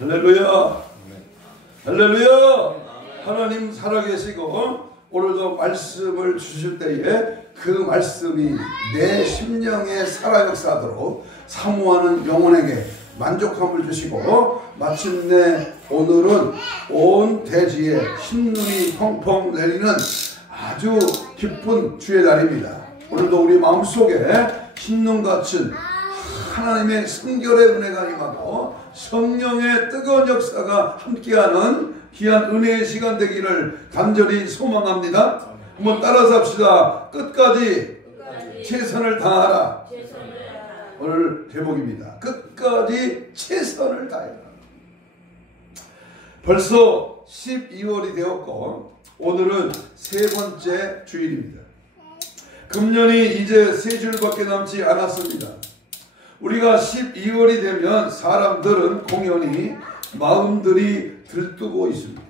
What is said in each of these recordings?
할렐루야. 할렐루야. 하나님 살아계시고 오늘도 말씀을 주실 때에 그 말씀이 내 심령에 살아 역사하도록 사모하는 영혼에게 만족함을 주시고 마침내 오늘은 온 대지에 흰눈이 펑펑 내리는 아주 기쁜 주의 날입니다. 오늘도 우리 마음속에 흰눈 같은 하나님의 성결의 은혜가 임하고 성령의 뜨거운 역사가 함께하는 귀한 은혜의 시간 되기를 간절히 소망합니다. 한번 따라서 합시다. 끝까지 최선을 다하라. 오늘 제목입니다. 끝까지 최선을 다해라. 벌써 12월이 되었고 오늘은 세 번째 주일입니다. 금년이 이제 세 주일밖에 남지 않았습니다. 우리가 12월이 되면 사람들은 공연히 마음들이 들뜨고 있습니다.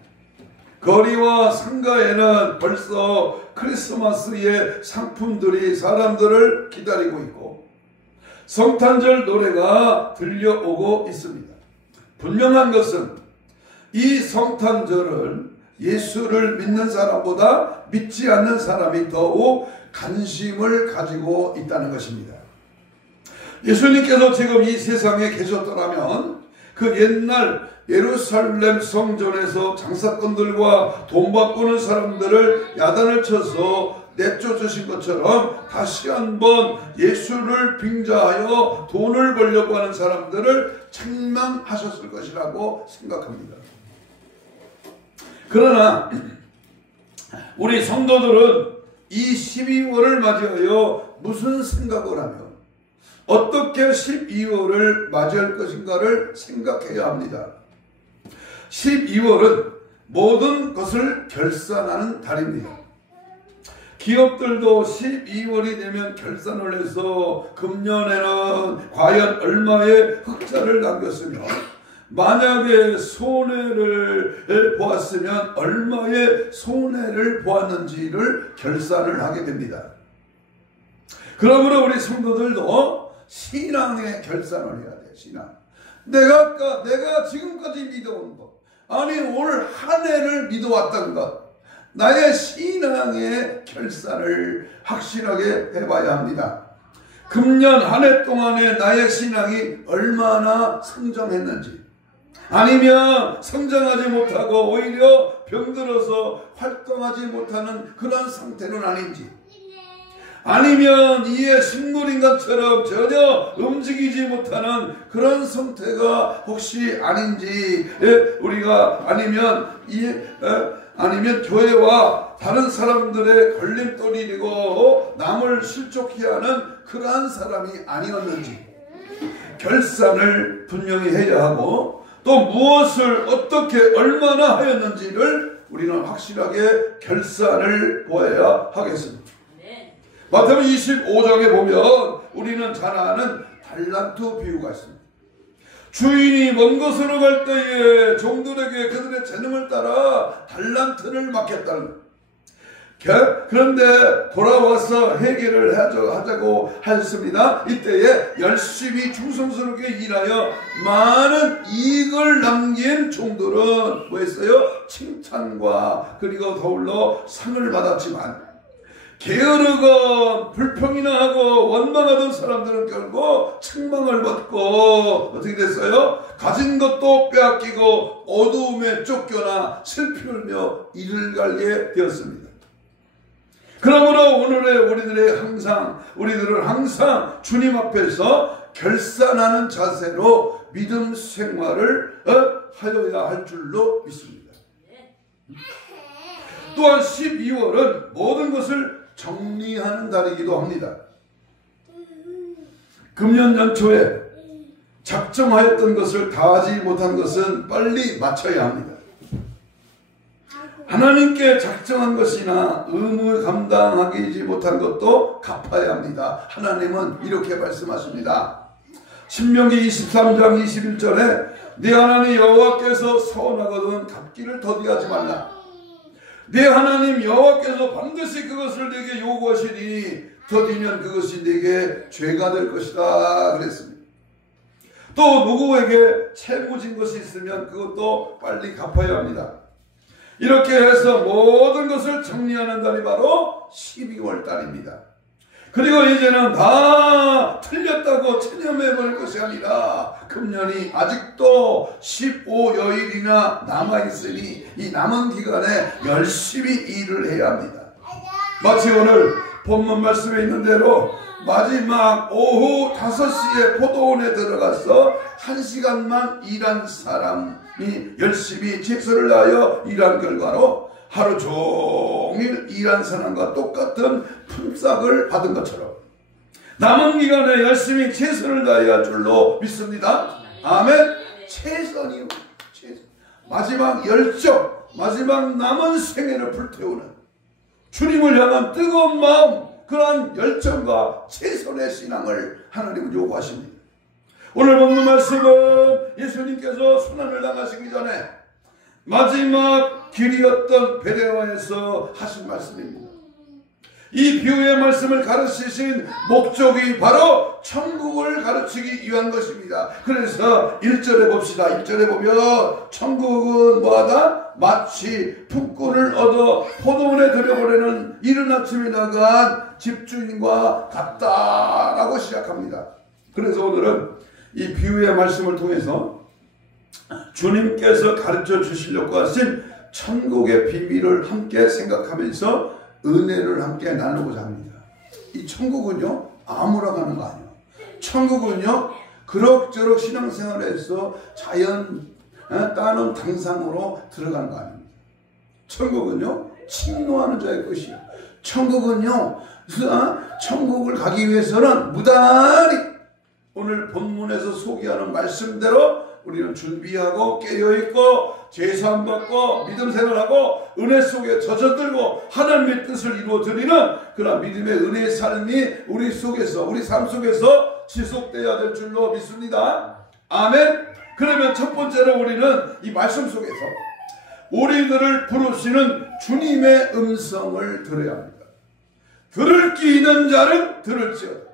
거리와 상가에는 벌써 크리스마스의 상품들이 사람들을 기다리고 있고 성탄절 노래가 들려오고 있습니다. 분명한 것은 이 성탄절은 예수를 믿는 사람보다 믿지 않는 사람이 더욱 관심을 가지고 있다는 것입니다. 예수님께서 지금 이 세상에 계셨더라면 그 옛날 예루살렘 성전에서 장사꾼들과 돈 바꾸는 사람들을 야단을 쳐서 내쫓으신 것처럼 다시 한번 예수를 빙자하여 돈을 벌려고 하는 사람들을 책망하셨을 것이라고 생각합니다. 그러나 우리 성도들은 이 12월을 맞이하여 무슨 생각을 하며 어떻게 12월을 맞이할 것인가를 생각해야 합니다. 12월은 모든 것을 결산하는 달입니다. 기업들도 12월이 되면 결산을 해서 금년에는 과연 얼마의 흑자를 남겼으며 만약에 손해를 보았으면 얼마의 손해를 보았는지를 결산을 하게 됩니다. 그러므로 우리 성도들도 신앙의 결산을 해야 돼요. 신앙. 내가 지금까지 믿어온 것, 아니 올 한 해를 믿어왔던 것, 나의 신앙의 결산을 확실하게 해봐야 합니다. 금년 한 해 동안에 나의 신앙이 얼마나 성장했는지, 아니면 성장하지 못하고 오히려 병들어서 활동하지 못하는 그런 상태는 아닌지, 아니면 이에 식물인간처럼 전혀 움직이지 못하는 그런 상태가 혹시 아닌지, 우리가 아니면 교회와 다른 사람들의 걸림돌이고 남을 실족해 하는 그러한 사람이 아니었는지 결산을 분명히 해야 하고, 또 무엇을 어떻게 얼마나 하였는지를 우리는 확실하게 결산을 보아야 하겠습니다. 마태복음 25장에 보면 우리는 잘 아는 달란트 비유가 있습니다. 주인이 먼 곳으로 갈 때에 종들에게 그들의 재능을 따라 달란트를 맡겼다는 거예요. 그런데 돌아와서 회개를 하자고 하셨습니다. 이때에 열심히 충성스럽게 일하여 많은 이익을 남긴 종들은 뭐 했어요? 칭찬과 그리고 더불어 상을 받았지만 게으르고 불평이나 하고 원망하던 사람들은 결국 책망을 받고 어떻게 됐어요? 가진 것도 빼앗기고 어두움에 쫓겨나 슬피 울며 이를 갈게 되었습니다. 그러므로 오늘의 우리들은 항상 주님 앞에서 결산하는 자세로 믿음 생활을 하여야 할 줄로 믿습니다. 또한 12월은 모든 것을 정리하는 달이기도 합니다. 금년 연초에 작정하였던 것을 다하지 못한 것은 빨리 마쳐야 합니다. 하나님께 작정한 것이나 의무 감당하지 못한 것도 갚아야 합니다. 하나님은 이렇게 말씀하십니다. 신명기 23장 21절에 네 하나님 여호와께서 서운하거든 갚기를 더디하지 말라. 네 하나님 여호와께서 반드시 그것을 네게 요구하시니 더디면 그것이 네게 죄가 될 것이다 그랬습니다. 또 누구에게 채무진 것이 있으면 그것도 빨리 갚아야 합니다. 이렇게 해서 모든 것을 정리하는 달이 바로 12월 달입니다. 그리고 이제는 다 틀렸다고 체념해버릴 것이 아니라 금년이 아직도 15여일이나 남아있으니 이 남은 기간에 열심히 일을 해야 합니다. 마치 오늘 본문 말씀에 있는 대로 마지막 오후 5시에 포도원에 들어가서 1시간만 일한 사람이 열심히 최선을 다하여 일한 결과로 하루 종일 일한 사람과 똑같은 품삯을 받은 것처럼 남은 기간에 열심히 최선을 다해야 할 줄로 믿습니다. 아멘. 최선이요. 최선. 마지막 열정, 마지막 남은 생애를 불태우는 주님을 향한 뜨거운 마음, 그러한 열정과 최선의 신앙을 하나님은 요구하십니다. 오늘 본문 말씀은 예수님께서 순환을 당하시기 전에 마지막 길이었던 베레아에서 하신 말씀입니다. 이 비유의 말씀을 가르치신 목적이 바로 천국을 가르치기 위한 것입니다. 그래서 1절에 봅시다. 1절에 보면 천국은 뭐하다? 마치 품꾼을 얻어 포도원에 들여보내는 이른 아침에 나간 집주인과 같다라고 시작합니다. 그래서 오늘은 이 비유의 말씀을 통해서 주님께서 가르쳐 주시려고 하신 천국의 비밀을 함께 생각하면서 은혜를 함께 나누고자 합니다. 이 천국은요 아무나 가는 거 아니에요. 천국은요 그럭저럭 신앙생활에서 자연 따는 당상으로 들어가는 거 아닙니다. 천국은요 침노하는 자의 것이요. 천국은요 천국을 가기 위해서는 무단히 오늘 본문에서 소개하는 말씀대로 우리는 준비하고 깨어있고 제사함받고 믿음 생활하고 은혜 속에 젖어들고 하나님의 뜻을 이루어드리는 그런 믿음의 은혜의 삶이 우리 속에서 우리 삶 속에서 지속되어야 될 줄로 믿습니다. 아멘. 그러면 첫 번째로 우리는 이 말씀 속에서 우리들을 부르시는 주님의 음성을 들어야 합니다. 들을 귀 있는 자는 들을지어다.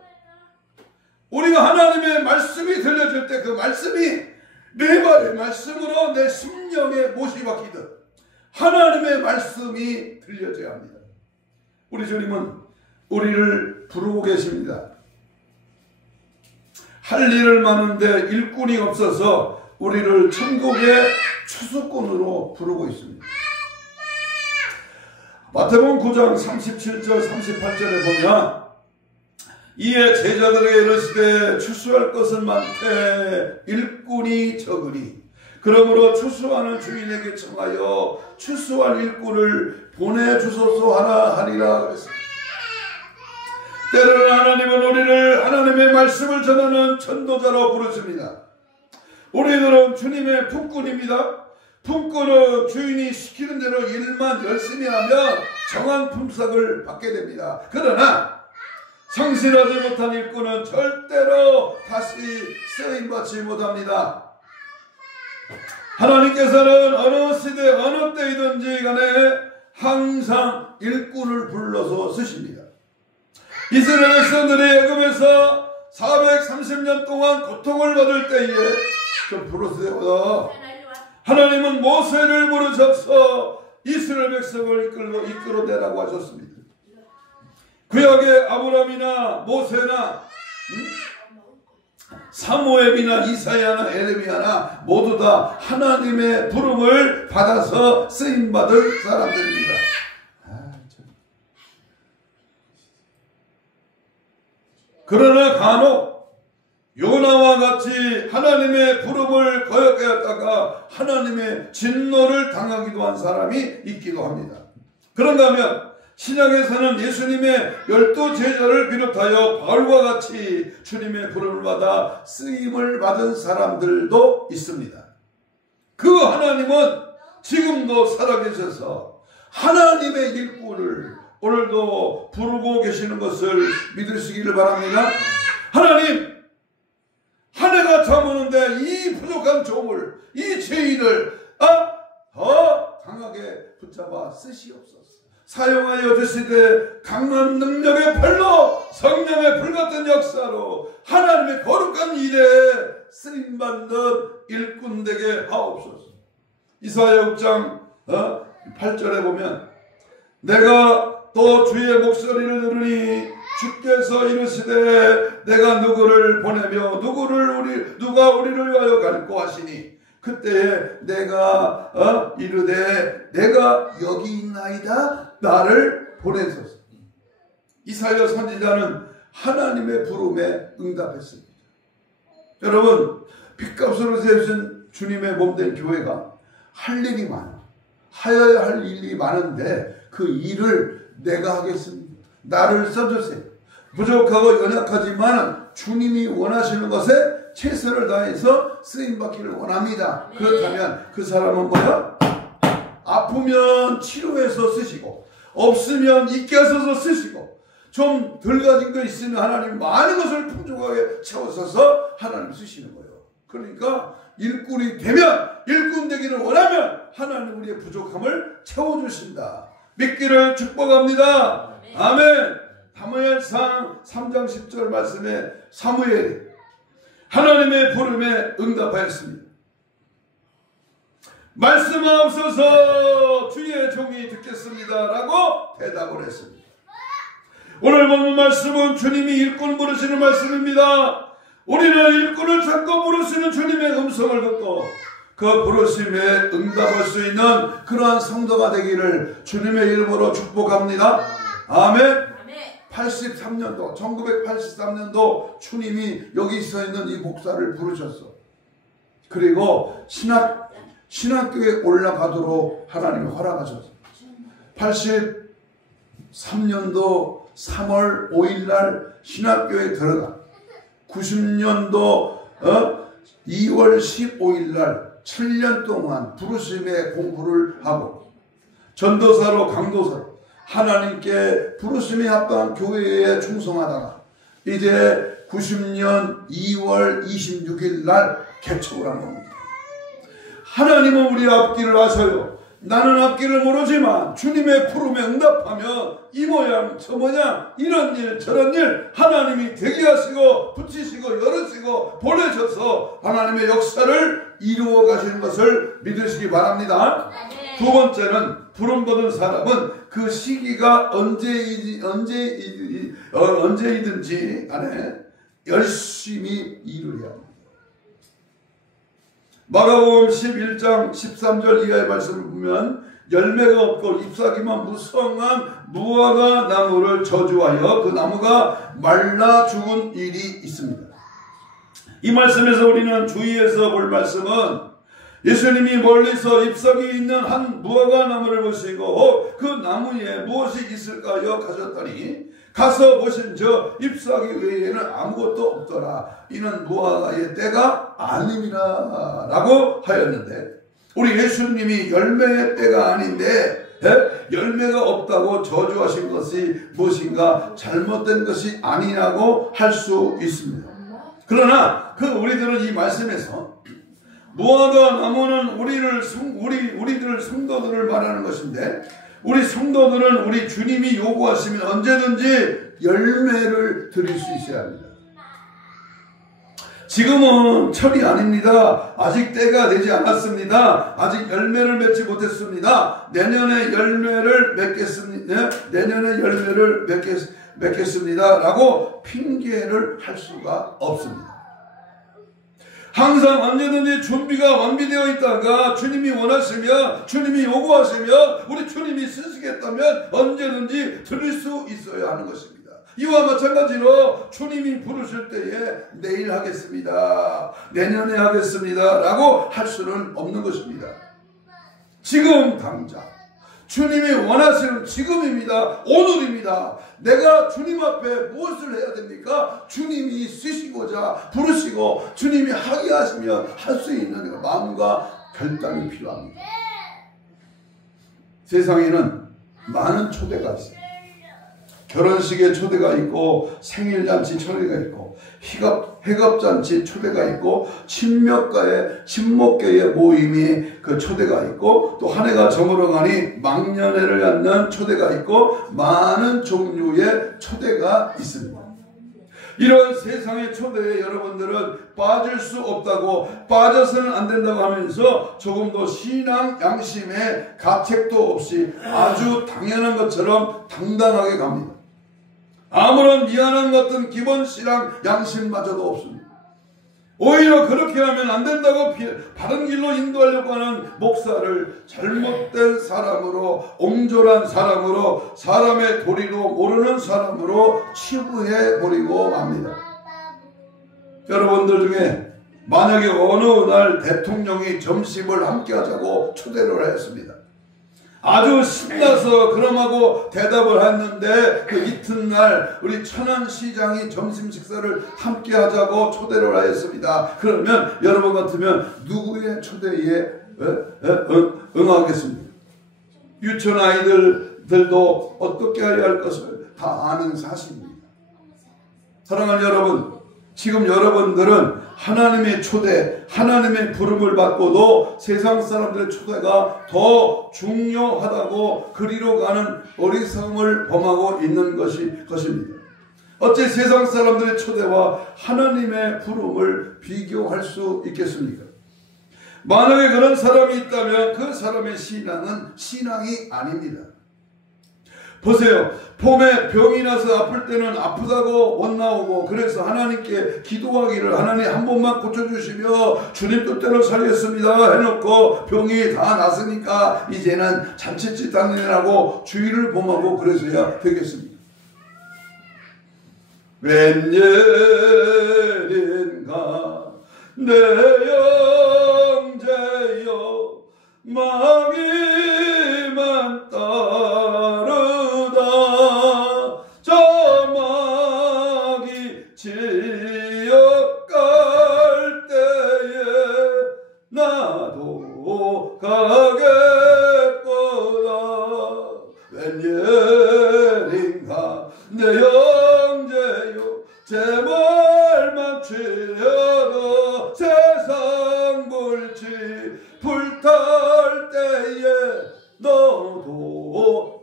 우리가 하나님의 말씀이 들려줄 때 그 말씀이 내 말의 말씀으로 내 심령에 못이 박히듯 하나님의 말씀이 들려져야 합니다. 우리 주님은 우리를 부르고 계십니다. 할 일을 많은데 일꾼이 없어서 우리를 천국의 추수꾼으로 부르고 있습니다. 마태복음 9장 37절 38절에 보면 이에 제자들에게 이르시되 추수할 것은 많되 일꾼이 적으니 그러므로 추수하는 주인에게 청하여 추수할 일꾼을 보내주소서 하리라 그랬습니다. 때로는 하나님은 우리를 하나님의 말씀을 전하는 전도자로 부르십니다. 우리들은 주님의 품꾼입니다. 품꾼은 주인이 시키는 대로 일만 열심히 하면 정한 품삯을 받게 됩니다. 그러나 성실하지 못한 일꾼은 절대로 다시 쓰임받지 못합니다. 하나님께서는 어느 시대 어느 때이든지 간에 항상 일꾼을 불러서 쓰십니다. 이스라엘 백성들이 애굽에서 430년 동안 고통을 받을 때에 좀 부르세요. 하나님은 모세를 부르셔서 이스라엘 백성을 이끌어내라고 하셨습니다. 구약의 아브라함이나 모세나 사무엘이나 이사야나 에레미야나 모두 다 하나님의 부름을 받아서 쓰임받을 사람들입니다. 그러나 간혹 요나와 같이 하나님의 부름을 거역하였다가 하나님의 진노를 당하기도 한 사람이 있기도 합니다. 그런가 하면 신약에서는 예수님의 12 제자를 비롯하여 바울과 같이 주님의 부름을 받아 쓰임을 받은 사람들도 있습니다. 그 하나님은 지금도 살아계셔서 하나님의 일꾼을 오늘도 부르고 계시는 것을 믿으시기를 바랍니다. 하나님, 한 해가 저무는데 이 부족한 종을, 이 죄인을 더 강하게 붙잡아 쓰시옵소서. 사용하여 주시되 강한 능력의 팔로 성령의 불같은 역사로 하나님의 거룩한 일에 쓰임받는 일꾼 되게 하옵소서. 이사야 6장 8절에 보면 내가 또 주의 목소리를 들으니 주께서 이르시되 내가 누구를 보내며 누가 우리를 위하여 갈고 하시니 그때에 내가 이르되 내가 여기 있나이다 나를 보내소서. 이사야 선지자는 하나님의 부름에 응답했습니다. 여러분, 빚값으로 세우신 주님의 몸된 교회가 할 일이 많아. 하여야 할 일이 많은데 그 일을 내가 하겠습니다. 나를 써주세요. 부족하고 연약하지만 주님이 원하시는 것에 최선을 다해서 쓰임받기를 원합니다. 그렇다면 그 사람은 뭐야? 아프면 치료해서 쓰시고 없으면 있게 하셔서 쓰시고 좀 덜 가진 거 있으면 하나님 많은 것을 풍족하게 채워서 하나님 쓰시는 거예요. 그러니까 일꾼이 되면, 일꾼 되기를 원하면 하나님 우리의 부족함을 채워주신다. 믿기를 축복합니다. 아멘. 사무엘상 3장 10절 말씀에 사무엘이 하나님의 부름에 응답하였습니다. 말씀하옵소서 주의 종이 듣겠습니다 라고 대답을 했습니다. 오늘 보는 말씀은 주님이 일꾼 부르시는 말씀입니다. 우리는 일꾼을 찾고 부르시는 주님의 음성을 듣고 그 부르심에 응답할 수 있는 그러한 성도가 되기를 주님의 이름으로 축복합니다. 아멘. 83년도 1983년도 주님이 여기 서 있는 이 목사를 부르셨어. 그리고 신학교에 올라가도록 하나님이 허락하셨어. 83년도 3월 5일 날 신학교에 들어가 90년도 2월 15일 날 7년 동안 부르심의 공부를 하고 전도사로 강도사로 하나님께 부르심에 합당한 교회에 충성하다가 이제 90년 2월 26일 날 개척을 한 겁니다. 하나님은 우리 앞길을 아셔요. 나는 앞길을 모르지만 주님의 부름에 응답하면 이 모양 저 모양 이런 일 저런 일 하나님이 되게 하시고 붙이시고 열으시고 보내셔서 하나님의 역사를 이루어 가시는 것을 믿으시기 바랍니다. 두 번째는 부름받은 사람은 그 시기가 언제이든지 간에 열심히 이루어야 합니다. 마가복음 11장 13절 이하의 말씀을 보면 열매가 없고 잎사귀만 무성한 무화과 나무를 저주하여 그 나무가 말라 죽은 일이 있습니다. 이 말씀에서 우리는 주의해서 볼 말씀은 예수님이 멀리서 잎사귀 있는 한 무화과 나무를 보시고 그 나무에 무엇이 있을까요? 가셨더니 가서 보신 저 잎사귀 외에는 아무것도 없더라. 이는 무화과의 때가 아님이라 라고 하였는데 우리 예수님이 열매의 때가 아닌데 열매가 없다고 저주하신 것이 무엇인가 잘못된 것이 아니라고 할 수 있습니다. 그러나 우리들은 이 말씀에서 무화과 나무는 우리들을 성도들을 말하는 것인데 우리 성도들은 우리 주님이 요구하시면 언제든지 열매를 드릴 수 있어야 합니다. 지금은 철이 아닙니다. 아직 때가 되지 않았습니다. 아직 열매를 맺지 못했습니다. 내년에 열매를 맺겠습니다 라고 핑계를 할 수가 없습니다. 항상 언제든지 준비가 완비되어 있다가 주님이 원하시면 주님이 요구하시면 우리 주님이 쓰시겠다면 언제든지 드릴 수 있어야 하는 것입니다. 이와 마찬가지로 주님이 부르실 때에 내일 하겠습니다. 내년에 하겠습니다 라고 할 수는 없는 것입니다. 지금 당장 주님이 원하시는 지금입니다. 오늘입니다. 내가 주님 앞에 무엇을 해야 됩니까? 주님이 쓰시고자 부르시고 주님이 하게 하시면 할 수 있는 마음과 결단이 필요합니다. 세상에는 많은 초대가 있어요. 결혼식에 초대가 있고 생일잔치 초대가 있고 회갑잔치 초대가 있고 친목계의 모임이 그 초대가 있고 또 한 해가 저물어가니 망년회를 갖는 초대가 있고 많은 종류의 초대가 있습니다. 이런 세상의 초대에 여러분들은 빠질 수 없다고, 빠져서는 안 된다고 하면서 조금도 신앙 양심에 가책도 없이 아주 당연한 것처럼 당당하게 갑니다. 아무런 미안한 것든 기본 신앙 양심마저도 없습니다. 오히려 그렇게 하면 안 된다고 바른 길로 인도하려고 하는 목사를 잘못된 사람으로, 옹졸한 사람으로, 사람의 도리도 모르는 사람으로 치부해버리고 맙니다. 여러분들 중에 만약에 어느 날 대통령이 점심을 함께 하자고 초대를 했습니다. 아주 신나서 그럼하고 대답을 했는데 그 이튿날 우리 천안시장이 점심 식사를 함께 하자고 초대를 하였습니다. 그러면 여러분 같으면 누구의 초대에 응하겠습니까? 유치원 아이들도 어떻게 해야 할 것을 다 아는 사실입니다. 사랑하는 여러분, 지금 여러분들은 하나님의 초대, 하나님의 부름을 받고도 세상 사람들의 초대가 더 중요하다고 그리로 가는 어리석음을 범하고 있는 것입니다. 어째 세상 사람들의 초대와 하나님의 부름을 비교할 수 있겠습니까? 만약에 그런 사람이 있다면 그 사람의 신앙은 신앙이 아닙니다. 보세요. 봄에 병이 나서 아플 때는 아프다고 못 나오고, 그래서 하나님께 기도하기를, 하나님 한 번만 고쳐주시며 주님 뜻대로 살겠습니다 해놓고 병이 다 났으니까 이제는 잔치짓 당연하고 주의를 범하고 그래서야 되겠습니다. 웬일인가 내 영재여 마귀만 따르다 저 마귀 지역 갈 때에 나도 가겠구나. 웬일인가 내 영재여 제 말만 취하다 세상 불치 불탈 때에 너도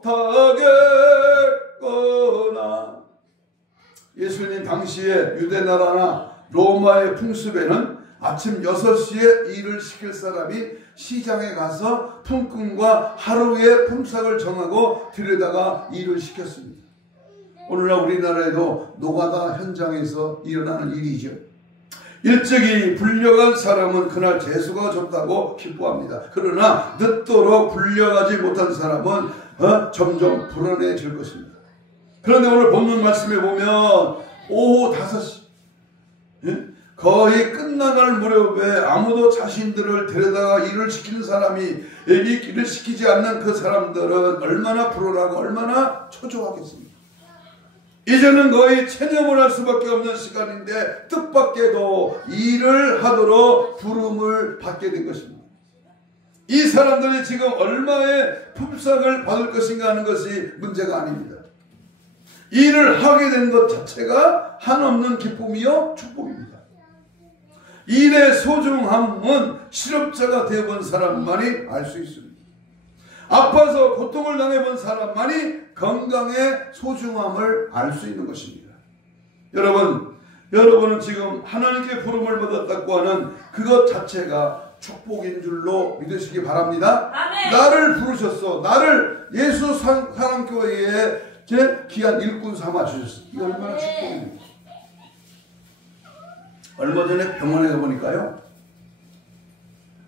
타겠구나. 예수님 당시에 유대나라나 로마의 풍습에는 아침 6시에 일을 시킬 사람이 시장에 가서 품꾼과 하루의 품삯을 정하고 들여다가 일을 시켰습니다. 오늘날 우리나라에도 노가다 현장에서 일어나는 일이죠. 일찍이 불려간 사람은 그날 재수가 좋다고 기뻐합니다. 그러나 늦도록 불려가지 못한 사람은 점점 불안해질 것입니다. 그런데 오늘 본문 말씀에 보면 오후 5시 거의 끝나갈 무렵에 아무도 자신들을 데려다가 일을 시키는 사람이 일을 시키지 않는 그 사람들은 얼마나 불안하고 얼마나 초조하겠습니까? 이제는 거의 체념을 할 수밖에 없는 시간인데 뜻밖에도 일을 하도록 부름을 받게 된 것입니다. 이 사람들이 지금 얼마의 품삯을 받을 것인가 하는 것이 문제가 아닙니다. 일을 하게 된 것 자체가 한없는 기쁨이요 축복입니다. 일의 소중함은 실업자가 되어본 사람만이 알 수 있습니다. 아파서 고통을 당해본 사람만이 건강의 소중함을 알 수 있는 것입니다. 여러분은 지금 하나님께 부름을 받았다고 하는 그것 자체가 축복인 줄로 믿으시기 바랍니다. 아멘. 나를 부르셨어. 나를 예수 사랑교회에 제 귀한 일꾼 삼아 주셨어. 이거 얼마나 축복입니다. 얼마 전에 병원에 가보니까요,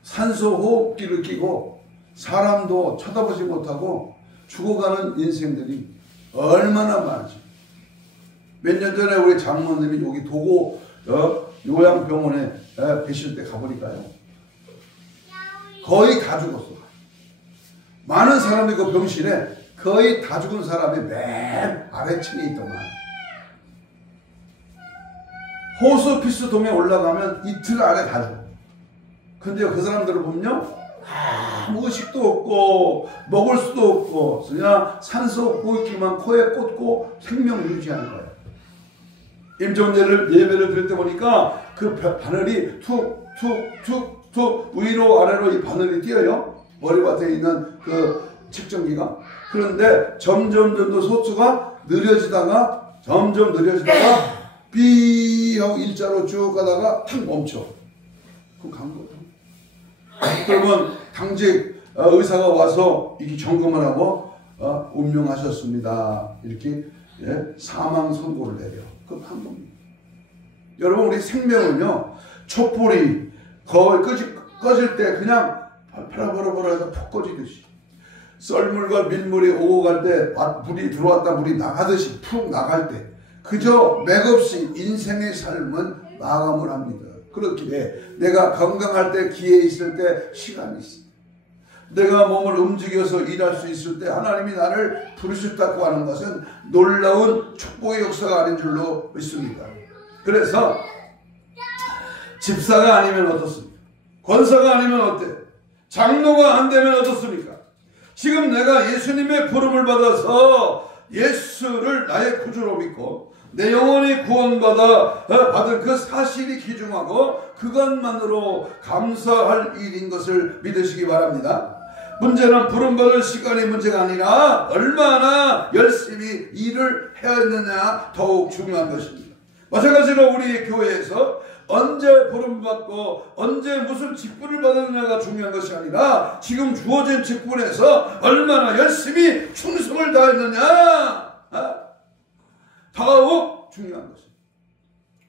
산소 호흡기를 끼고 사람도 쳐다보지 못하고 죽어가는 인생들이 얼마나 많지. 몇 년 전에 우리 장모님이 여기 도고 요양병원에 계실 때 가보니까요, 거의 다 죽었어. 많은 사람들이 그 병실에 거의 다 죽은 사람이 맨 아래층에 있더만. 호스피스 동에 올라가면 이틀 안에 다 죽어. 근데 그 사람들을 보면요, 아무 의식도 없고 먹을 수도 없고 그냥 산소 호흡기만 코에 꽂고 생명 유지하는 거예요. 임종례를 예배를 드릴 때 보니까 그 바늘이 툭툭툭툭 위로 아래로 이 바늘이 뛰어요. 머리맡에 있는 그 측정기가. 그런데 점점 소수가 느려지다가 점점 느려지다가 삐 하고 일자로 쭉 가다가 탁 멈춰. 그럼 간 거야. 그러면 당직 의사가 와서 이게 점검을 하고 운명하셨습니다. 이렇게 사망 선고를 내려. 그럼 한 겁니다. 여러분, 우리 생명은요, 촛불이 거의 꺼질 때 그냥 파라바라바라 해서 푹 꺼지듯이, 썰물과 밀물이 오고 갈 때 물이 들어왔다 물이 나가듯이 푹 나갈 때 그저 맥없이 인생의 삶은 마감을 합니다. 그렇기에 내가 건강할 때, 기회 있을 때 시간이 있습니다. 내가 몸을 움직여서 일할 수 있을 때 하나님이 나를 부르셨다고 하는 것은 놀라운 축복의 역사가 아닌 줄로 믿습니다. 그래서 집사가 아니면 어떻습니까? 권사가 아니면 어때? 장로가 안 되면 어떻습니까? 지금 내가 예수님의 부름을 받아서 예수를 나의 구주로 믿고 내 영혼이 구원받아 받은 그 사실이 귀중하고 그것만으로 감사할 일인 것을 믿으시기 바랍니다. 문제는 부름받을 시간이 문제가 아니라 얼마나 열심히 일을 해야 했느냐 더욱 중요한 것입니다. 마찬가지로 우리 교회에서 언제 부름받고 언제 무슨 직분을 받았느냐가 중요한 것이 아니라 지금 주어진 직분에서 얼마나 열심히 충성을 다했느냐 더욱 중요한 것입니다.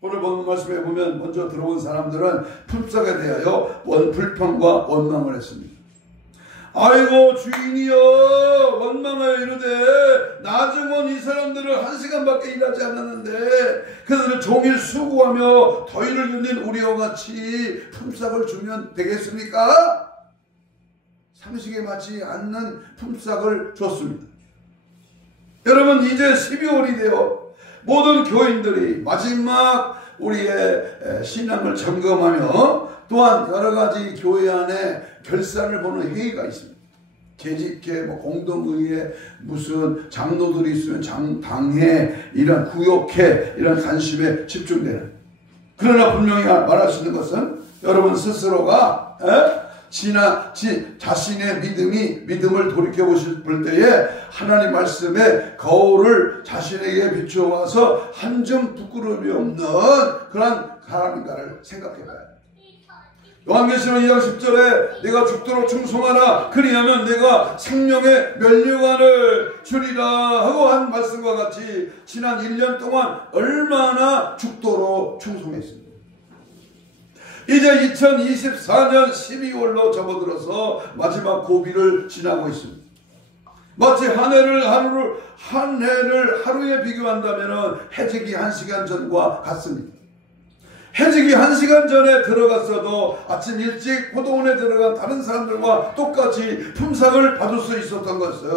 오늘 본 말씀에 보면 먼저 들어온 사람들은 품삯에 대하여 불평과 원망을 했습니다. 아이고 주인이여 원망하여 이르되 나중은 이 사람들을 1시간밖에 일하지 않았는데 그들은 종일 수고하며 더위를 견딘 우리와 같이 품삯을 주면 되겠습니까? 상식에 맞지 않는 품삯을 줬습니다. 여러분, 이제 12월이 되어 모든 교인들이 마지막 우리의 신앙을 점검하며 또한 여러가지 교회 안에 결산을 보는 회의가 있습니다. 계집회, 공동의회, 무슨 장로들이 있으면 당회, 이런 구역회, 이런 관심에 집중되는. 그러나 분명히 말할 수 있는 것은 여러분 스스로가 자신의 믿음을 돌이켜보실 때에 하나님 말씀에 거울을 자신에게 비추어와서 한 점 부끄러움이 없는 그런 사람인가를 생각해봐요. 요한계시록 2장 10절에 내가 죽도록 충성하라 그리하면 내가 생명의 면류관을 주리라 하고 한 말씀과 같이 지난 1년 동안 얼마나 죽도록 충성했습니다. 이제 2024년 12월로 접어들어서 마지막 고비를 지나고 있습니다. 마치 한 해를 하루에 비교한다면 해지기 1시간 전과 같습니다. 해지기 1시간 전에 들어갔어도 아침 일찍 포도원에 들어간 다른 사람들과 똑같이 품삯을 받을 수 있었던 것은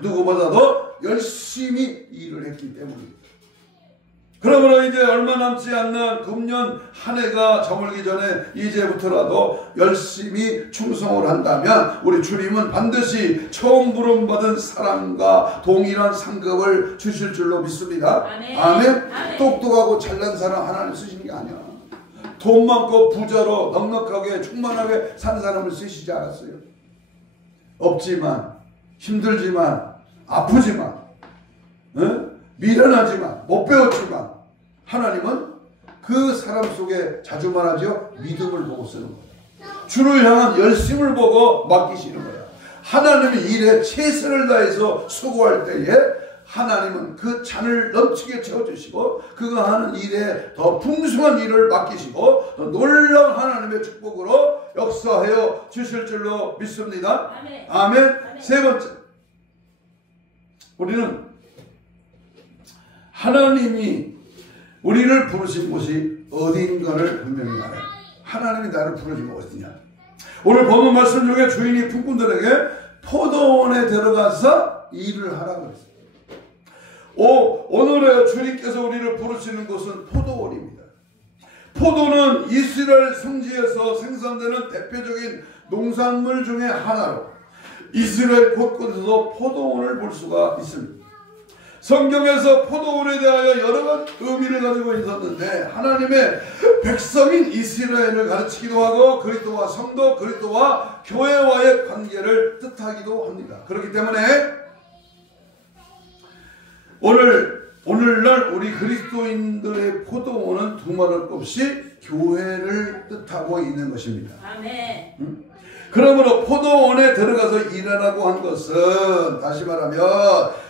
누구보다도 열심히 일을 했기 때문입니다. 그러므로 이제 얼마 남지 않는 금년 한 해가 저물기 전에 이제부터라도 열심히 충성을 한다면 우리 주님은 반드시 처음 부름받은 사람과 동일한 상급을 주실 줄로 믿습니다. 아멘. 똑똑하고 잘난 사람 하나님 쓰시는 게 아니야. 돈 많고 부자로 넉넉하게 충만하게 산 사람을 쓰시지 않았어요. 없지만 힘들지만 아프지만 미련하지만 못 배웠지만 하나님은 그 사람 속에 자주 말하죠. 믿음을 보고 쓰는 거예요. 주를 향한 열심을 보고 맡기시는 거예요. 하나님이 일에 최선을 다해서 수고할 때에 하나님은 그 잔을 넘치게 채워주시고 그가 하는 일에 더 풍성한 일을 맡기시고 더 놀라운 하나님의 축복으로 역사하여 주실 줄로 믿습니다. 아멘. 세 번째, 우리는 하나님이 우리를 부르신 곳이 어딘가를 분명히 알아요. 하나님이 나를 부르신 곳이 어디냐. 오늘 본문 말씀 중에 주인이 품꾼들에게 포도원에 들어가서 일을 하라고 했어요. 오늘의 주님께서 우리를 부르시는 곳은 포도원입니다. 포도는 이스라엘 성지에서 생산되는 대표적인 농산물 중에 하나로 이스라엘 곳곳에서 포도원을 볼 수가 있습니다. 성경에서 포도원에 대하여 여러 가지 의미를 가지고 있었는데 하나님의 백성인 이스라엘을 가르치기도 하고 그리스도와 성도, 그리스도와 교회와의 관계를 뜻하기도 합니다. 그렇기 때문에 오늘 오늘날 우리 그리스도인들의 포도원은 두말할 것 없이 교회를 뜻하고 있는 것입니다. 아멘. 그러므로 포도원에 들어가서 일하라고 한 것은 다시 말하면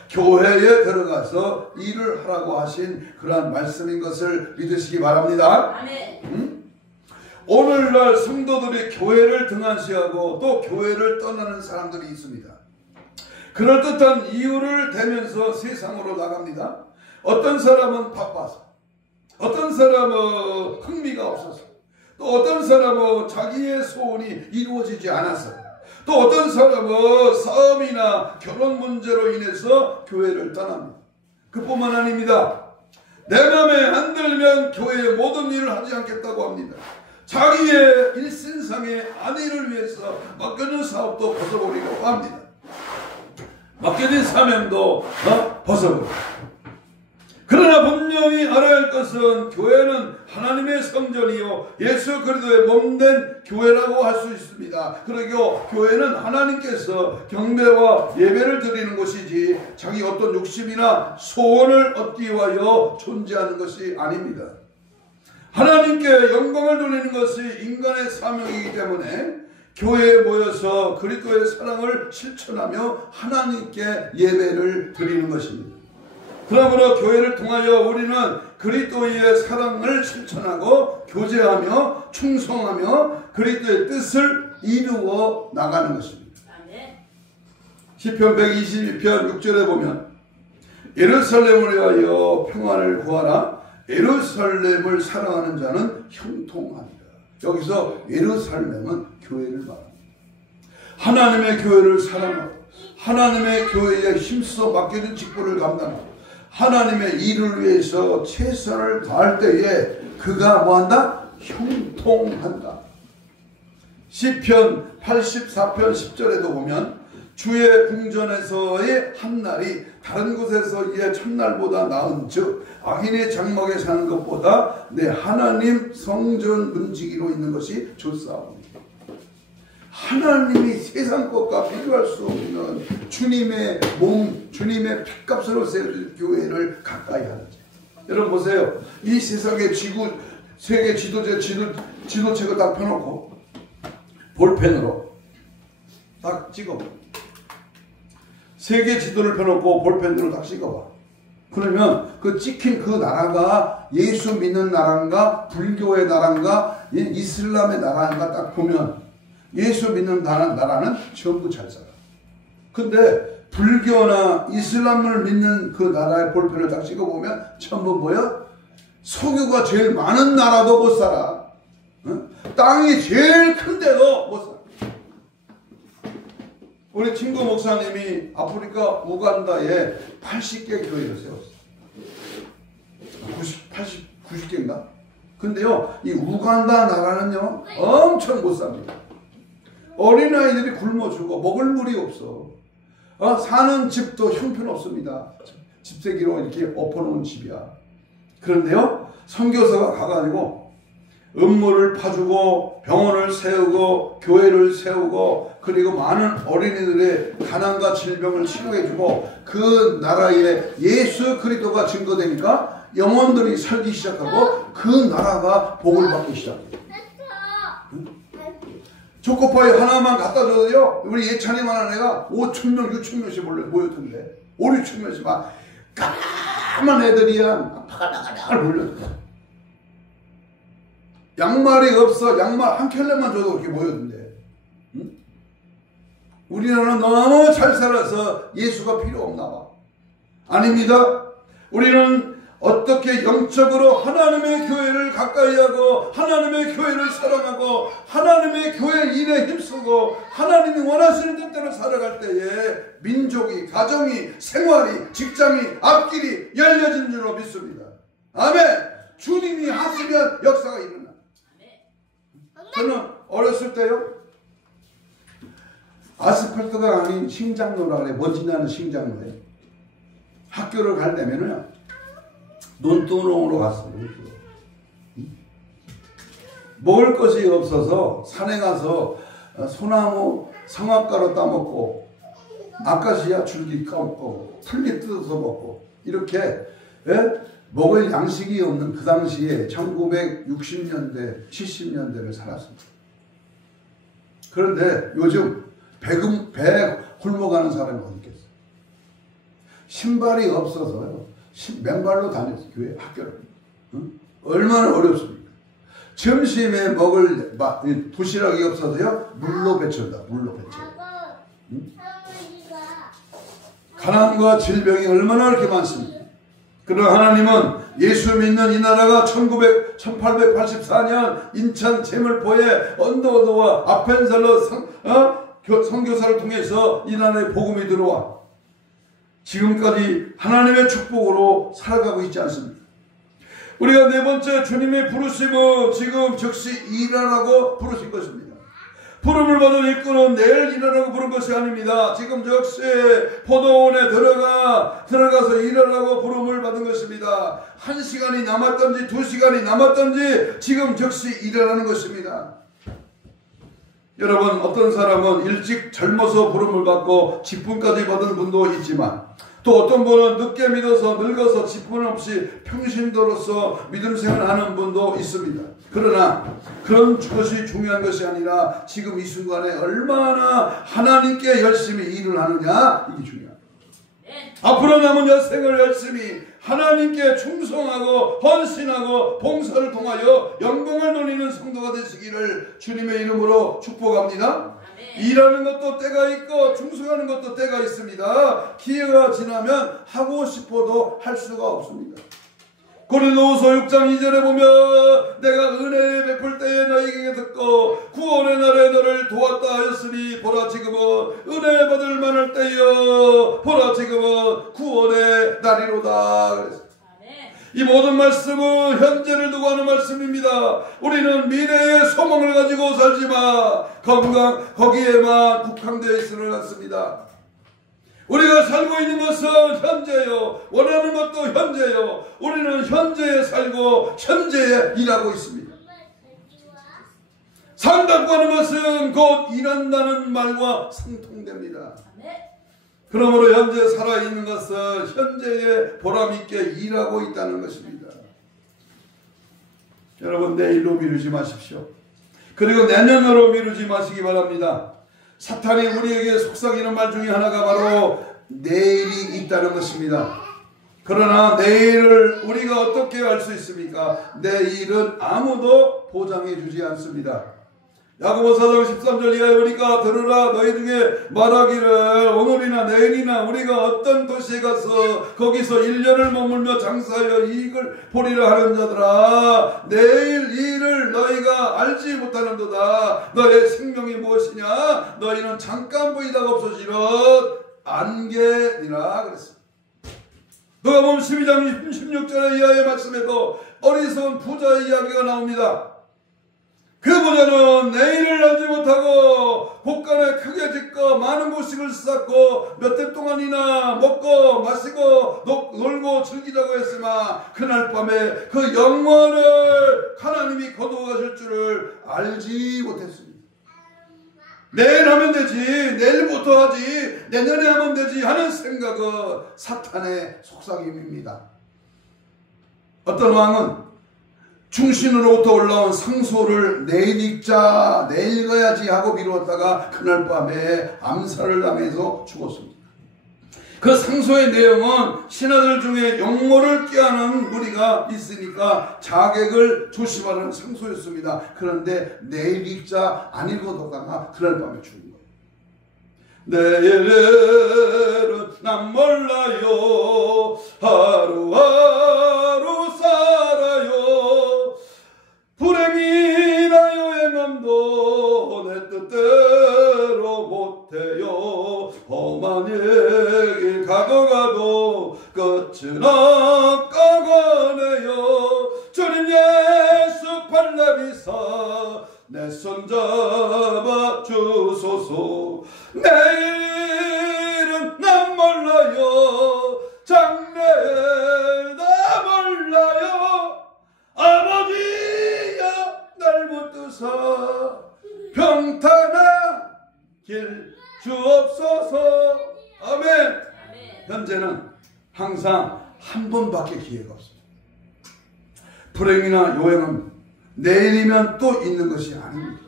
교회에 들어가서 일을 하라고 하신 그러한 말씀인 것을 믿으시기 바랍니다. 아멘. 오늘날 성도들이 교회를 등한시하고 또 교회를 떠나는 사람들이 있습니다. 그럴듯한 이유를 대면서 세상으로 나갑니다. 어떤 사람은 바빠서, 어떤 사람은 흥미가 없어서, 또 어떤 사람은 자기의 소원이 이루어지지 않아서, 또 어떤 사람은 싸움이나 결혼 문제로 인해서 교회를 떠납니다. 그뿐만 아닙니다. 내 맘에 안 들면 교회의 모든 일을 하지 않겠다고 합니다. 자기의 일신상의 아내를 위해서 맡겨진 사업도 벗어버리려고 합니다. 맡겨진 사명도 벗어버리고. 그러나 분명히 알아야 할 것은 교회는 하나님의 성전이요 예수 그리스도의 몸된 교회라고 할 수 있습니다. 그리고 교회는 하나님께서 경배와 예배를 드리는 것이지 자기 어떤 욕심이나 소원을 얻기 위하여 존재하는 것이 아닙니다. 하나님께 영광을 돌리는 것이 인간의 사명이기 때문에 교회에 모여서 그리스도의 사랑을 실천하며 하나님께 예배를 드리는 것입니다. 그러므로 교회를 통하여 우리는 그리스도의 사랑을 실천하고 교제하며 충성하며 그리스도의 뜻을 이루어 나가는 것입니다. 시편 122편 6절에 보면 예루살렘을 위하여 평안을 구하라. 예루살렘을 사랑하는 자는 형통하리라. 여기서 예루살렘은 교회를 말합니다. 하나님의 교회를 사랑하고 하나님의 교회에 힘써 맡겨진 직분을 감당하고 하나님의 일을 위해서 최선을 다할 때에 그가 뭐한다? 형통한다. 시편 84편 10절에도 보면 주의 궁전에서의 한 날이 다른 곳에서의 첫날보다 나은 즉 악인의 장막에 사는 것보다 내 하나님 성전 문지기로 있는 것이 좋사옵니다. 하나님이 세상 것과 비교할 수 없는 주님의 몸, 주님의 핏값으로 세워진 교회를 가까이 하는지. 여러분 보세요. 이 세상의 지구, 세계 지도책을 딱 펴놓고 볼펜으로 딱 찍어봐. 세계 지도를 펴놓고 볼펜으로 딱 찍어봐. 그러면 그 찍힌 그 나라가 예수 믿는 나라인가 불교의 나라인가 이슬람의 나라인가 딱 보면 예수 믿는 나라는 전부 잘 살아. 근데 불교나 이슬람을 믿는 그 나라의 볼펜을 딱 찍어보면 전부 뭐야? 석유가 제일 많은 나라도 못 살아. 응? 땅이 제일 큰데도 못 살아. 우리 친구 목사님이 아프리카 우간다에 80개 교회를 세웠어요. 90개인가? 근데요, 이 우간다 나라는요, 엄청 못 삽니다. 어린아이들이 굶어 죽어. 먹을 물이 없어. 사는 집도 형편없습니다. 집세기로 이렇게 엎어놓은 집이야. 그런데요, 선교사가 가가지고 음모를 파주고 병원을 세우고 교회를 세우고 그리고 많은 어린이들의 가난과 질병을 치료해주고 그 나라에 예수 그리스도가 증거되니까 영혼들이 살기 시작하고 그 나라가 복을 받기 시작해요. 초코파이 하나만 갖다 줘도요, 우리 예찬이만 한 애가 5,000명, 6,000명씩 모였던데, 5, 6,000명씩 막 까만 애들이야, 파가다가다가 몰렸어. 양말이 없어. 양말 한 켤레만 줘도 그렇게 모였던데. 응? 우리나라는 너무 잘 살아서 예수가 필요 없나 봐. 아닙니다. 우리는 어떻게 영적으로 하나님의 교회를 가까이 하고 하나님의 교회를 사랑하고 하나님의 교회 일에 힘쓰고 하나님이 원하시는 뜻대로 살아갈 때에 민족이, 가정이, 생활이, 직장이, 앞길이 열려진 줄로 믿습니다. 아멘. 주님이 하시면 역사가 일어나. 저는 어렸을 때요, 아스팔트가 아닌 싱장로라 그래. 먼지 나는 싱장로에 학교를 갈 때면은요, 논두렁으로 갔어요. 먹을 것이 없어서 산에 가서 소나무 성악가루 따먹고 아카시아 줄기 까먹고 풀잎 뜯어서 먹고 이렇게 예? 먹을 양식이 없는 그 당시에 1960년대, 70년대를 살았습니다. 그런데 요즘 배 굶어가는 사람이 어디 있겠어요? 신발이 없어서요. 맨발로 다녔어요. 교회, 학교를. 응? 얼마나 어렵습니까? 점심에 먹을 도시락이 없어서요. 물로 배출다. 물로 배출. 응? 가난과 질병이 얼마나 그렇게 많습니까? 그러나 하나님은 예수 믿는 이 나라가 1884년 인천 제물포에 언더워드와 아펜셀러 선교사를 통해서 이 나라에 복음이 들어와 지금까지 하나님의 축복으로 살아가고 있지 않습니까? 우리가 네 번째 주님의 부르심은 지금 즉시 일하라고 부르신 것입니다. 부름을 받은 일꾼은 내일 일하라고 부른 것이 아닙니다. 지금 즉시 포도원에 들어가서 일하라고 부름을 받은 것입니다. 1시간이 남았던지 2시간이 남았던지 지금 즉시 일하라는 것입니다. 여러분, 어떤 사람은 일찍 젊어서 부름을 받고 직분까지 받은 분도 있지만 또 어떤 분은 늦게 믿어서 늙어서 직분 없이 평신도로서 믿음 생활하는 분도 있습니다. 그러나 그런 것이 중요한 것이 아니라 지금 이 순간에 얼마나 하나님께 열심히 일을 하느냐, 이게 중요합니다. 앞으로 남은 여생을 열심히 하나님께 충성하고 헌신하고 봉사를 통하여 영광을 누리는 성도가 되시기를 주님의 이름으로 축복합니다. 일하는 것도 때가 있고 충성하는 것도 때가 있습니다. 기회가 지나면 하고 싶어도 할 수가 없습니다. 고린도후서 6장 2절에 보면 내가 은혜를 베풀 때에 너희에게 듣고 구원의 날에 너를 도왔다 하였으니 보라 지금은 은혜 받을 만할 때여 보라 지금은 구원의 날이로다. 그랬어요. 이 모든 말씀은 현재를 두고 하는 말씀입니다. 우리는 미래의 소망을 가지고 살지만 거기에만 국한되어 있지는 않습니다. 우리가 살고 있는 것은 현재요. 원하는 것도 현재요. 우리는 현재에 살고 현재에 일하고 있습니다. 산다고 하는 것은 곧 일한다는 말과 상통됩니다. 그러므로 현재 살아있는 것은 현재에 보람있게 일하고 있다는 것입니다. 여러분, 내일로 미루지 마십시오. 그리고 내년으로 미루지 마시기 바랍니다. 사탄이 우리에게 속삭이는 말 중에 하나가 바로 내일이 있다는 것입니다. 그러나 내일을 우리가 어떻게 알 수 있습니까? 내일은 아무도 보장해 주지 않습니다. 야고보 4장 13절 이하에 보니까 들으라 너희 중에 말하기를 오늘이나 내일이나 우리가 어떤 도시에 가서 거기서 1년을 머물며 장사하여 이익을 보리라 하는 자들아 내일 일을 너희가 알지 못하는도다. 너의 생명이 무엇이냐? 너희는 잠깐 보이다가 없어지는 안개니라 그랬습니다. 누가복음 12장 16절 이하의 말씀에도 어리석은 부자의 이야기가 나옵니다. 그 부자는 내일을 알지 못하고 곳간에 크게 짓고 많은 곡식을 쌓고 몇 해 동안이나 먹고 마시고 놀고 즐기자고 했으나 그날 밤에 그 영원을 하나님이 거두어가실 줄을 알지 못했습니다. 내일 하면 되지, 내일부터 하지, 내년에 하면 되지 하는 생각은 사탄의 속삭임입니다. 어떤 왕은 충신으로부터 올라온 상소를 내일 읽자, 내일 읽어야지 하고 미루었다가 그날 밤에 암살을 당해서 죽었습니다. 그 상소의 내용은 신하들 중에 용모를 꾀하는 무리가 있으니까 자객을 조심하라는 상소였습니다. 그런데 내일 읽자 안 읽어도다가 그날 밤에 죽은 거예요. 내일은 난 몰라요. 하루하루 살아요. 불행이나 여행함도 내 뜻대로 못해요. 험한 길 가고 끝은 없가거네요. 주님 예수 팔레비사 내 손 잡아 주소서. 내일은 난 몰라요. 장래를 나 몰라요. 아버지야 날 붙드사 평탄한 길 주옵소서. 아멘. 현재는 항상 한 번밖에 기회가 없습니다. 불행이나 요행은 내일이면 또 있는 것이 아닙니다.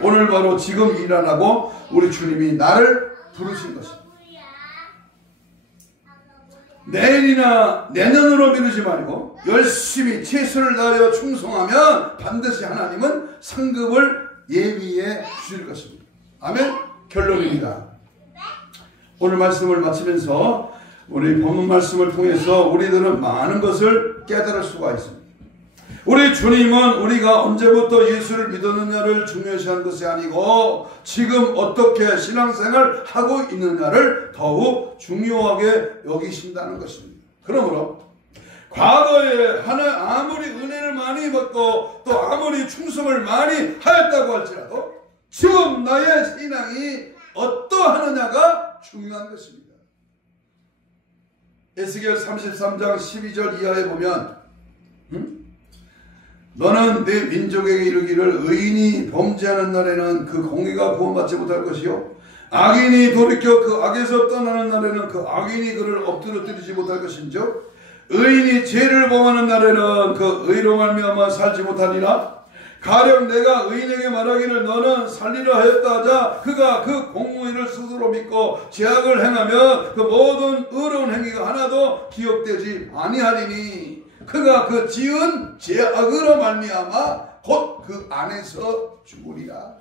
오늘 바로 지금 일어나고 우리 주님이 나를 부르신 것입니다. 내일이나 내년으로 미루지 말고 열심히 최선을 다하여 충성하면 반드시 하나님은 상급을 예비해 주실 것입니다. 아멘. 결론입니다. 오늘 말씀을 마치면서 우리 본문 말씀을 통해서 우리들은 많은 것을 깨달을 수가 있습니다. 우리 주님은 우리가 언제부터 예수를 믿었느냐를 중요시한 것이 아니고 지금 어떻게 신앙생활을 하고 있느냐를 더욱 중요하게 여기신다는 것입니다. 그러므로 과거에 아무리 은혜를 많이 받고 또 아무리 충성을 많이 하였다고 할지라도 지금 나의 신앙이 어떠하느냐가 중요한 것입니다. 에스겔 33장 12절 이하에 보면 너는 내 민족에게 이르기를 의인이 범죄하는 날에는 그 공의가 구원받지 못할 것이요 악인이 돌이켜 그 악에서 떠나는 날에는 그 악인이 그를 엎드러뜨리지 못할 것인즉 의인이 죄를 범하는 날에는 그 의로 말미암아 살지 못하리라. 가령 내가 의인에게 말하기를 너는 살리라 하였다 하자 그가 그 공의를 스스로 믿고 죄악을 행하면 그 모든 의로운 행위가 하나도 기억되지 아니하리니 그가 그 지은 죄악으로 말미암아 곧 그 안에서 죽으리라.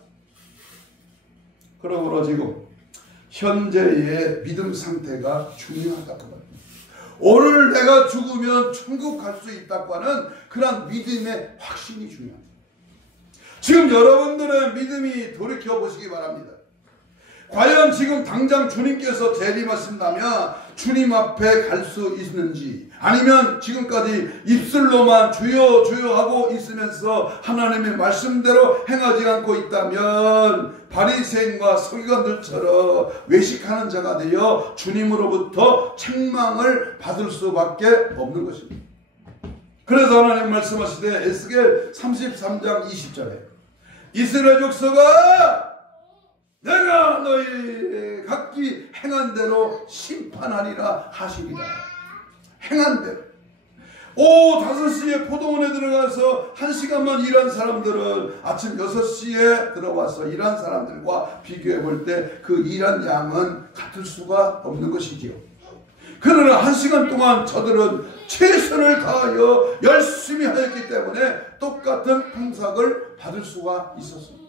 그러므로 지금 현재의 믿음 상태가 중요하다고 합니다. 오늘 내가 죽으면 천국 갈 수 있다고 하는 그런 믿음의 확신이 중요합니다. 지금 여러분들의 믿음이 돌이켜 보시기 바랍니다. 과연 지금 당장 주님께서 재림하신다면 주님 앞에 갈 수 있는지 아니면 지금까지 입술로만 주여 주여 하고 있으면서 하나님의 말씀대로 행하지 않고 있다면 바리새인과 서기관들처럼 외식하는 자가 되어 주님으로부터 책망을 받을 수밖에 없는 것입니다. 그래서 하나님 말씀하시되 에스겔 33장 20절에 이스라엘 족속아 내가 너희 각기 행한 대로 심판하리라 하시리라. 행한 대로. 오후 5시에 포도원에 들어가서 1시간만 일한 사람들은 아침 6시에 들어와서 일한 사람들과 비교해 볼 때 그 일한 양은 같을 수가 없는 것이지요. 그러나 1시간 동안 저들은 최선을 다하여 열심히 하였기 때문에 똑같은 품삯을 받을 수가 있었습니다.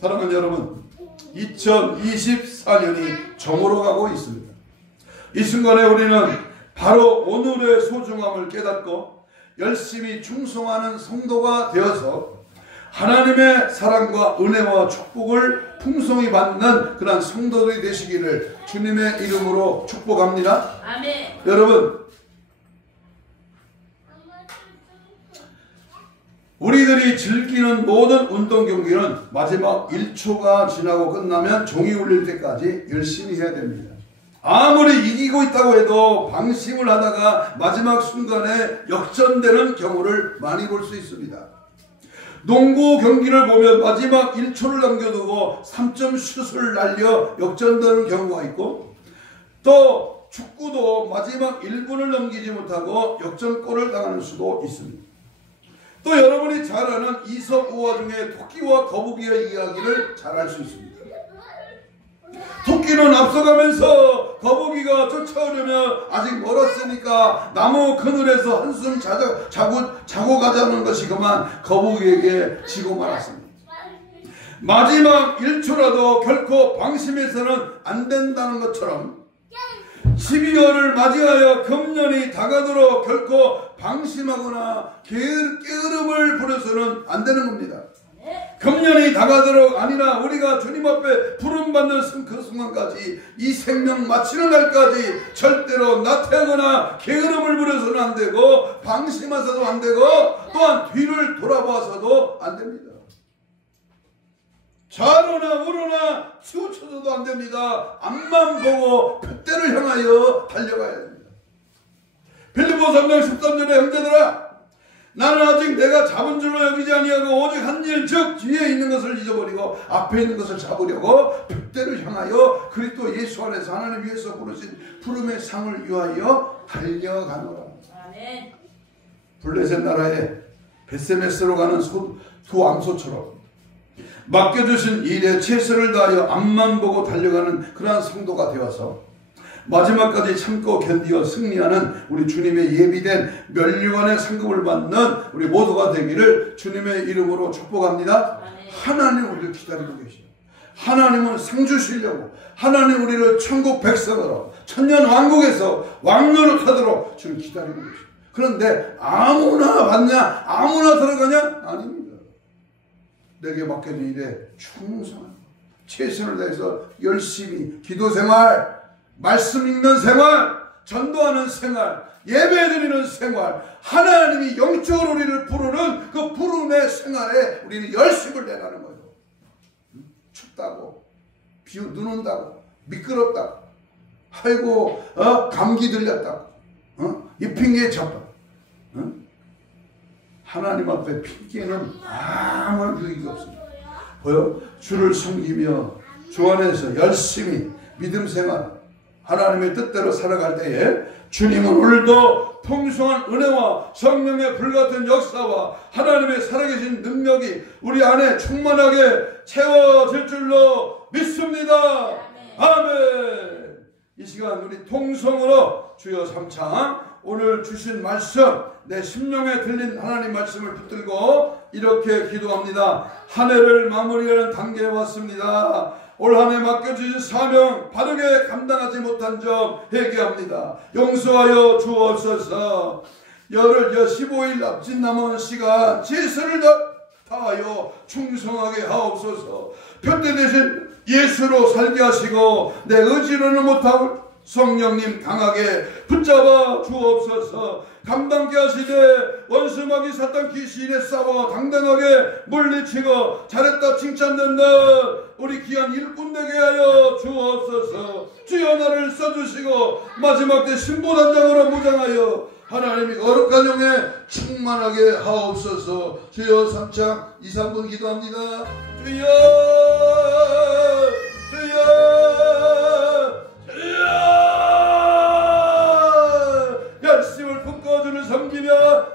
사랑하는 여러분, 2024년이 정오로 가고 있습니다. 이 순간에 우리는 바로 오늘의 소중함을 깨닫고 열심히 충성하는 성도가 되어서 하나님의 사랑과 은혜와 축복을 풍성히 받는 그런 성도들이 되시기를 주님의 이름으로 축복합니다. 아멘. 여러분, 우리들이 즐기는 모든 운동 경기는 마지막 1초가 지나고 끝나면 종이 울릴 때까지 열심히 해야 됩니다. 아무리 이기고 있다고 해도 방심을 하다가 마지막 순간에 역전되는 경우를 많이 볼 수 있습니다. 농구 경기를 보면 마지막 1초를 남겨두고 3점 슛을 날려 역전되는 경우가 있고 또 축구도 마지막 1분을 넘기지 못하고 역전골을 당하는 수도 있습니다. 또 여러분이 잘 아는 이솝우화 중에 토끼와 거북이의 이야기를 잘 알 수 있습니다. 토끼는 앞서가면서 거북이가 쫓아오려면 아직 멀었으니까 나무 그늘에서 한숨 자고 가자는 것이 그만 거북이에게 지고 말았습니다. 마지막 1초라도 결코 방심해서는 안 된다는 것처럼 12월을 맞이하여 금년이 다가도록 결코 방심하거나 게으름을 부려서는 안 되는 겁니다. 금년이 다가도록 아니라 우리가 주님 앞에 부름받는 그 순간까지 이 생명 마치는 날까지 절대로 나태하거나 게으름을 부려서는 안 되고 방심해서도 안 되고 또한 뒤를 돌아봐서도 안 됩니다. 좌로나 우로나 치우쳐서도 안 됩니다. 앞만 보고 그때를 향하여 달려가야 됩니다. 빌립보 3장 13절에 형제들아 나는 아직 내가 잡은 줄로 여기지 아니하고 오직 한 일 즉 뒤에 있는 것을 잊어버리고 앞에 있는 것을 잡으려고 그때를 향하여 그리스도 예수 안에서 하나님 위해서 부르신 부름의 상을 위하여 달려가노라. 아멘. 블레셋 나라에 베세메스로 가는 두 암소처럼 맡겨주신 일에 최선을 다하여 앞만 보고 달려가는 그러한 성도가 되어서 마지막까지 참고 견디어 승리하는 우리 주님의 예비된 멸류관의 상급을 받는 우리 모두가 되기를 주님의 이름으로 축복합니다. 하나님 우리를 기다리고 계시오. 하나님은 상 주시려고, 하나님 우리를 천국 백성으로 천년 왕국에서 왕노릇하도록 주님 기다리고 계시오. 그런데 아무나 받냐, 아무나 들어가냐? 아닙니다. 내게 맡겨진 일에 충성하고 최선을 다해서 열심히 기도생활, 말씀 읽는 생활, 전도하는 생활, 예배드리는 생활, 하나님이 영적으로 우리를 부르는 그 부름의 생활에 우리는 열심을 내라는 거예요. 춥다고, 눈 온다고, 미끄럽다고, 아이고 감기 들렸다고, 이 핑계에 잡다. 하나님 앞에 핑계는 아무런 유익이 없습니다. 보여? 주를 섬기며 주 안에서 열심히 믿음 생활, 하나님의 뜻대로 살아갈 때에 주님은 오늘도 풍성한 은혜와 성령의 불같은 역사와 하나님의 살아계신 능력이 우리 안에 충만하게 채워질 줄로 믿습니다. 아멘. 이 시간 우리 통성으로 주여 삼창 오늘 주신 말씀, 내 심령에 들린 하나님 말씀을 붙들고 이렇게 기도합니다. 한 해를 마무리하는 단계에 왔습니다. 올 한 해 맡겨주신 사명 바르게 감당하지 못한 점 회개합니다. 용서하여 주옵소서. 열흘 15일 앞진 남은 시간 최선을 다하여 충성하게 하옵소서. 표대 대신 예수로 살게 하시고 내 의지로는 못할 성령님 강하게 붙잡아 주옵소서. 감당케 하시되 원수마귀 사탄 귀신에 싸워 당당하게 물리치고 잘했다 칭찬된다 우리 귀한 일꾼 되게 하여 주옵소서. 주여 나를 써주시고 마지막 때 신보단장으로 무장하여 하나님이 거룩한 영에 충만하게 하옵소서. 주여 3창 2, 3분 기도합니다. 주여 열심을 품고 주를 섬기며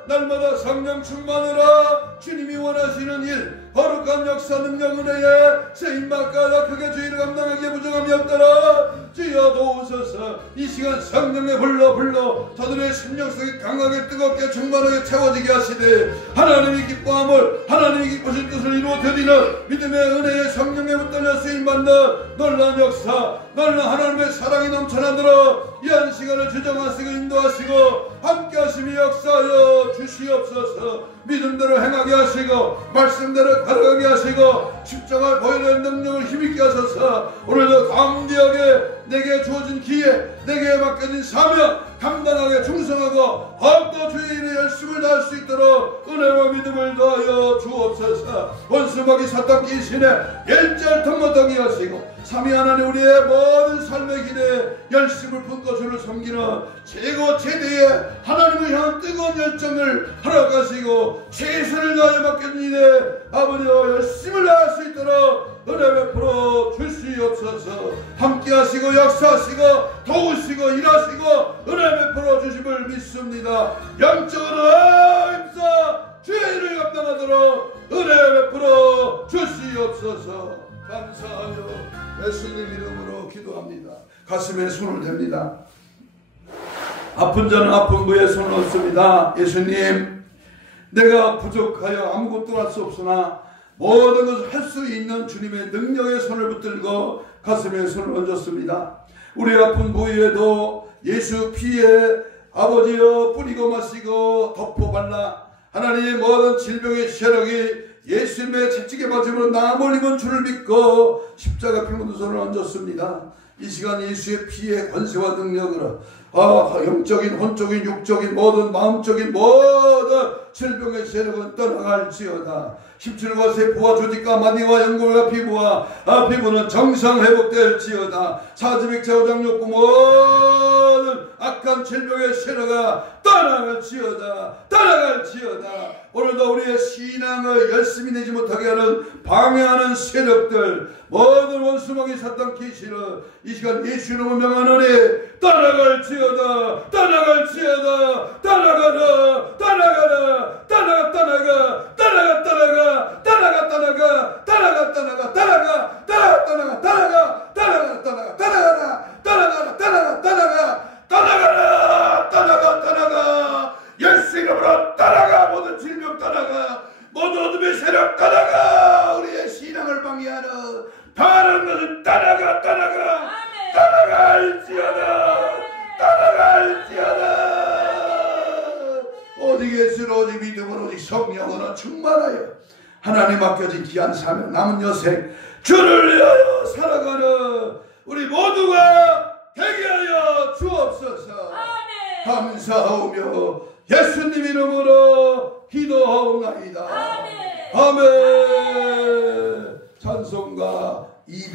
날마다 성령 충만하라. 주님이 원하시는 일 거룩한 역사 능력 은혜에 세임받가다 크게 주의를 감당하기에 부족함이 없더라. 주여 도우소서. 이 시간 성령의 불러 저들의 심령 속에 강하게 뜨겁게 충만하게 채워지게 하시되 하나님이 기뻐함을 하나님이 기쁘신 뜻을 이루어 드리는 믿음의 은혜에 성령에 붙들려 쓰임받는 놀라운 역사 놀라운 하나님의 사랑이 넘쳐나도록 이 한 시간을 주정하시고 인도하시고 함께 하시며 역사하여 주시옵소서. 믿음대로 행하게 하시고 말씀대로 걸어가게 하시고 십자가 보여낸 능력을 힘있게 하소서. 오늘도 강대하게 내게 주어진 기회 내게 맡겨진 사명 감당하게 충성하고 더욱더 주의 일에 열심을 다할 수 있도록 은혜와 믿음을 더하여 주옵소서. 원수마귀 사탄 귀신의 일절통 못하게 하시고 삼위 하나님 우리의 모든 삶의 길에 열심을 품고 주를 섬기는 최고 최대의 하나님을 향한 뜨거운 열정을 허락하시고 최선을 다하여 맡겨진 일에 아버지와 열심을 다할 수 있도록 은혜 베풀어 주시옵소서. 함께 하시고 역사하시고 도우시고 일하시고 은혜 베풀어 주심을 믿습니다. 영적으로 힘써 주의 일을 감당하도록 은혜 베풀어 주시옵소서. 감사하여 예수님 이름으로 기도합니다. 가슴에 손을 댑니다. 아픈 자는 아픈 부에 손을 얹습니다. 예수님, 내가 부족하여 아무것도 할 수 없으나 모든 것을 할 수 있는 주님의 능력의 손을 붙들고 가슴에 손을 얹었습니다. 우리 아픈 부위에도 예수 피에 아버지여 뿌리고 마시고 덮어 발라 하나님의 모든 질병의 세력이 예수님의 채찍에 맞음으로 나음을 입은 주를 믿고 십자가 피 묻은 손을 얹었습니다. 이 시간 예수의 피의 권세와 능력으로 영적인 혼적인 육적인 모든 마음적인 모든 질병의 세력은 떠나갈지어다. 17과 세포와 조직과 마디와 연골과 피부와 피부는 정상 회복될지어다. 사지백체 오장육부 모든 악한 질병의 세력가 떠나갈지어다. 오늘도 우리의 신앙을 열심히 내지 못하게 하는 방해하는 세력들 모든 원수마귀 사탄 계시를 이 시간 예수 이름으로 명하노니 떠나갈지어다 떠나갈지어다 떠나가라 떠나가라 떠나가 떠나가 떠나가 떠나가 떠나가 떠나가 떠나가 떠나가 떠나가 떠나가 떠나가 떠나가 떠나가 떠나가 떠나가라 떠나가라 떠나가 떠나가 떠나가라 떠나가 떠나가 예수 이름으로 떠나가 모든 질병 떠나가 모든 어둠의 세력 떠나가 우리의 신앙을 방해하는 바른 것은 떠나가 떠나가 떠나갈지어다 떠나갈지어다 오직 예수로 오직 믿음으로 오직 성령으로 충만하여 하나님 맡겨진 귀한 사명 남은 여생 주를 위하여 살아가는 우리 모두가 되게 하여 주옵소서. 감사하오며 예수님 이름으로 기도하옵나이다. 아멘. 찬송가 200